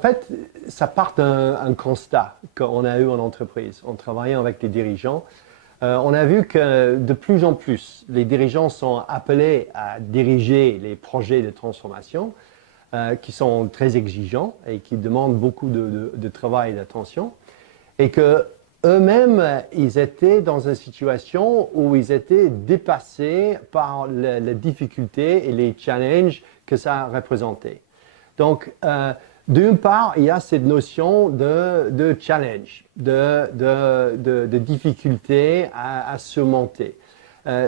fait, ça part d'un constat qu'on a eu en entreprise en travaillant avec les dirigeants. On a vu que de plus en plus, les dirigeants sont appelés à diriger les projets de transformation qui sont très exigeants et qui demandent beaucoup de travail et d'attention. Et que eux-mêmes, ils étaient dans une situation où ils étaient dépassés par les difficultés et les challenges que ça représentait. Donc, d'une part, il y a cette notion de challenge, de difficulté à surmonter.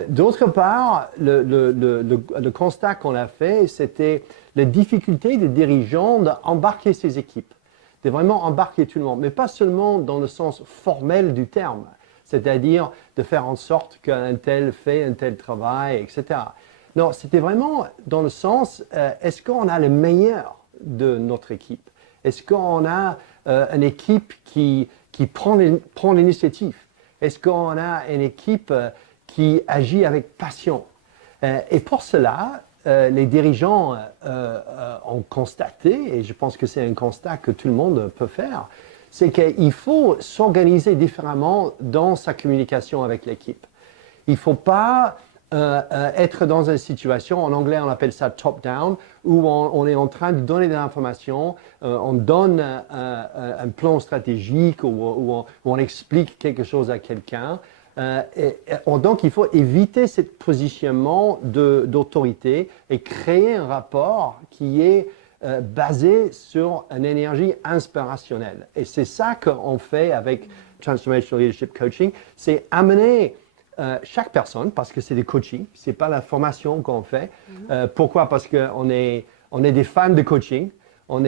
D'autre part, le constat qu'on a fait, c'était la difficulté des dirigeants d'embarquer ces équipes, de vraiment embarquer tout le monde, mais pas seulement dans le sens formel du terme, c'est-à-dire de faire en sorte qu'un tel fait un tel travail, etc. Non, c'était vraiment dans le sens, est-ce qu'on a le meilleur de notre équipe? Est-ce qu'on a une équipe qui prend l'initiative? Est-ce qu'on a une équipe qui agit avec passion? Et pour cela, les dirigeants ont constaté, et je pense que c'est un constat que tout le monde peut faire, c'est qu'il faut s'organiser différemment dans sa communication avec l'équipe. Il ne faut pas être dans une situation, en anglais on appelle ça top-down, où on est en train de donner de l'information, on donne un plan stratégique où on explique quelque chose à quelqu'un. Donc, il faut éviter ce positionnement d'autorité et créer un rapport qui est basé sur une énergie inspirationnelle. Et c'est ça qu'on fait avec Transformational Leadership Coaching, c'est amener chaque personne, parce que c'est des coachings, ce n'est pas la formation qu'on fait. Pourquoi? Parce qu'on est des fans de coaching. On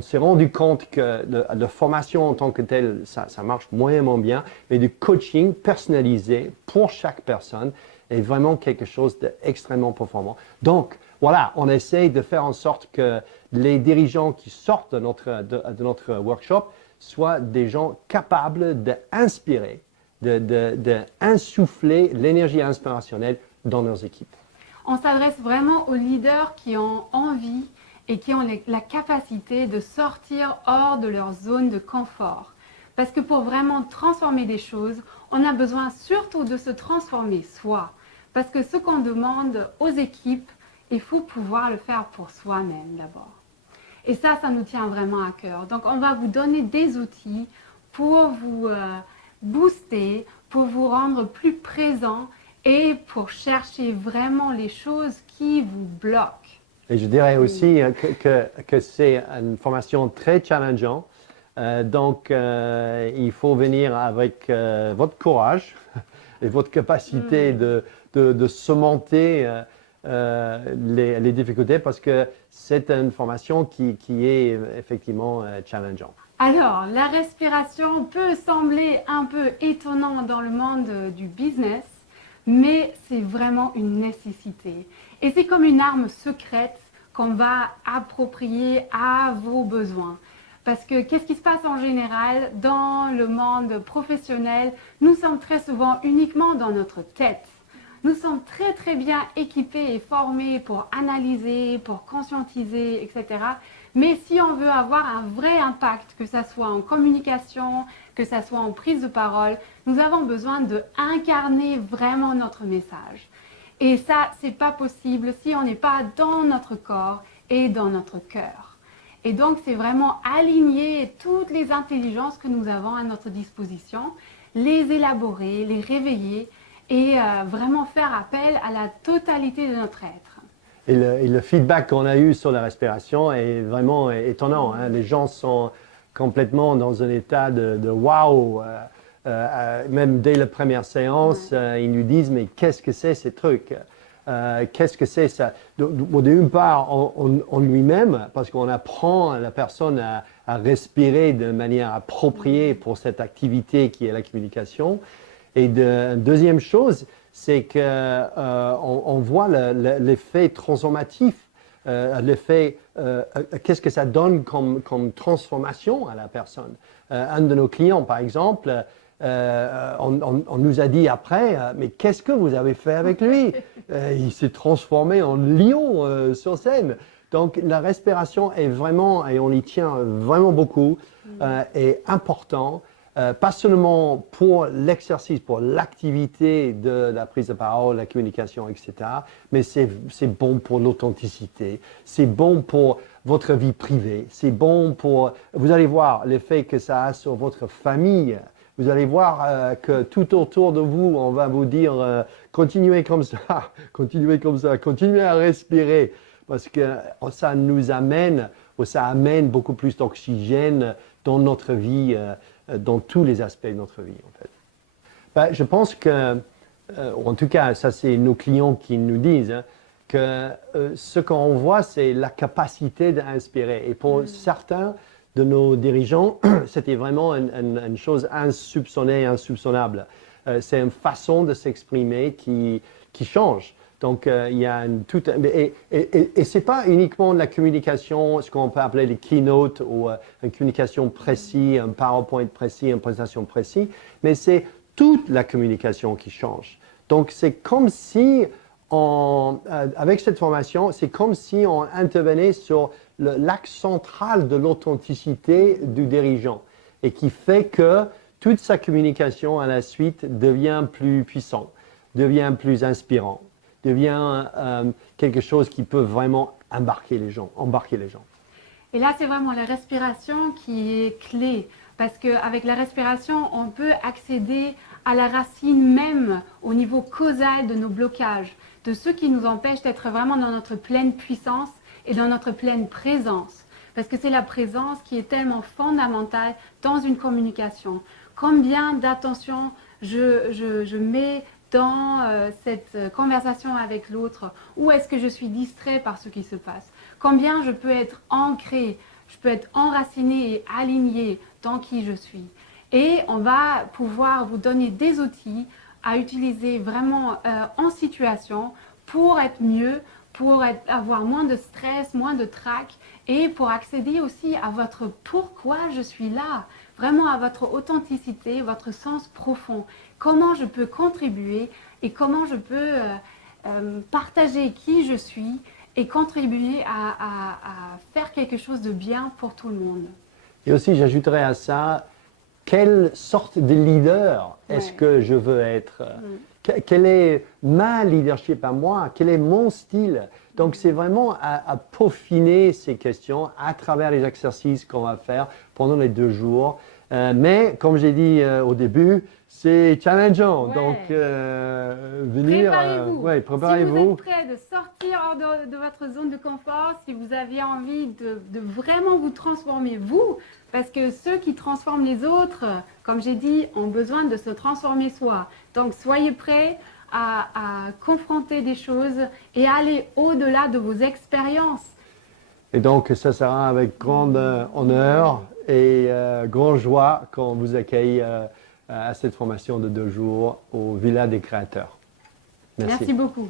s'est rendu compte que la formation en tant que telle, ça marche moyennement bien, mais du coaching personnalisé pour chaque personne est vraiment quelque chose d'extrêmement performant. Donc, voilà, on essaye de faire en sorte que les dirigeants qui sortent de notre workshop soient des gens capables d'inspirer, d'insuffler l'énergie inspirationnelle dans leurs équipes. On s'adresse vraiment aux leaders qui ont envie et qui ont la capacité de sortir hors de leur zone de confort. Parce que pour vraiment transformer des choses, on a besoin surtout de se transformer soi. Parce que ce qu'on demande aux équipes, il faut pouvoir le faire pour soi-même d'abord. Et ça nous tient vraiment à cœur. Donc on va vous donner des outils pour vous booster, pour vous rendre plus présent et pour chercher vraiment les choses qui vous bloquent. Et je dirais aussi que c'est une formation très challengeante. Donc, il faut venir avec votre courage et votre capacité de surmonter les difficultés parce que c'est une formation qui est effectivement challengeante. Alors, la respiration peut sembler un peu étonnante dans le monde du business, mais c'est vraiment une nécessité. Et c'est comme une arme secrète qu'on va approprier à vos besoins. Parce que qu'est-ce qui se passe en général dans le monde professionnel? Nous sommes très souvent uniquement dans notre tête. Nous sommes très très bien équipés et formés pour analyser, pour conscientiser, etc. Mais si on veut avoir un vrai impact, que ce soit en communication, que ce soit en prise de parole, nous avons besoin d'incarner vraiment notre message. Et ça, c'est pas possible si on n'est pas dans notre corps et dans notre cœur. Et donc, c'est vraiment aligner toutes les intelligences que nous avons à notre disposition, les élaborer, les réveiller et vraiment faire appel à la totalité de notre être. Et le feedback qu'on a eu sur la respiration est vraiment étonnant. Hein? Les gens sont complètement dans un état de waouh. Même dès la première séance, ils nous disent mais qu'est-ce que c'est ces trucs? Qu'est-ce que c'est ça? D'une part, en lui-même, parce qu'on apprend la personne à respirer de manière appropriée pour cette activité qui est la communication. Et deuxième chose, c'est qu'on voit l'effet transformatif, l'effet, qu'est-ce que ça donne comme transformation à la personne. Un de nos clients, par exemple, on nous a dit après, mais qu'est-ce que vous avez fait avec lui? Il s'est transformé en lion sur scène. Donc la respiration est vraiment, et on y tient vraiment beaucoup, est important. Pas seulement pour l'exercice, pour l'activité de la prise de parole, la communication, etc., mais c'est bon pour l'authenticité, c'est bon pour votre vie privée, c'est bon pour, vous allez voir l'effet que ça a sur votre famille, vous allez voir que tout autour de vous, on va vous dire continuez comme ça, continuez comme ça, continuez à respirer, parce que ça nous amène, ou ça amène beaucoup plus d'oxygène dans notre vie, dans tous les aspects de notre vie, en fait. Ben, je pense que, en tout cas, ça c'est nos clients qui nous disent, hein, que ce qu'on voit, c'est la capacité d'inspirer. Et pour certains de nos dirigeants, c'était vraiment une chose insoupçonnée, insoupçonnable. C'est une façon de s'exprimer qui change. Donc, il y a et ce n'est pas uniquement de la communication, ce qu'on peut appeler les keynotes ou une communication précise, un PowerPoint précis, une présentation précise, mais c'est toute la communication qui change. Donc, c'est comme si, avec cette formation, c'est comme si on intervenait sur l'axe central de l'authenticité du dirigeant et qui fait que toute sa communication à la suite devient plus puissante, devient plus inspirante, devient quelque chose qui peut vraiment embarquer les gens. Et là, c'est vraiment la respiration qui est clé, parce qu'avec la respiration, on peut accéder à la racine même au niveau causal de nos blocages, de ce qui nous empêche d'être vraiment dans notre pleine puissance et dans notre pleine présence. Parce que c'est la présence qui est tellement fondamentale dans une communication. Combien d'attention je mets dans cette conversation avec l'autre? Où est-ce que je suis distrait par ce qui se passe? Combien je peux être ancré, je peux être enraciné et aligné dans qui je suis? Et on va pouvoir vous donner des outils à utiliser vraiment en situation pour être mieux, pour avoir moins de stress, moins de trac et pour accéder aussi à votre pourquoi je suis là, vraiment à votre authenticité, votre sens profond. Comment je peux contribuer et comment je peux partager qui je suis et contribuer à faire quelque chose de bien pour tout le monde. Et aussi, j'ajouterais à ça, quelle sorte de leader est-ce que je veux être? Quel est ma leadership à moi? Quel est mon style? Donc, c'est vraiment à peaufiner ces questions à travers les exercices qu'on va faire pendant les 2 jours. Mais, comme j'ai dit au début, c'est challengeant. Donc, venir... Préparez-vous. Si vous êtes prêt de sortir hors de votre zone de confort, si vous avez envie de vraiment vous transformer, vous, parce que ceux qui transforment les autres, comme j'ai dit, ont besoin de se transformer soi. Donc, soyez prêts à confronter des choses et aller au-delà de vos expériences. Et donc, ça sera avec grand honneur et grande joie qu'on vous accueille à cette formation de 2 jours au Villa des Créateurs. Merci beaucoup.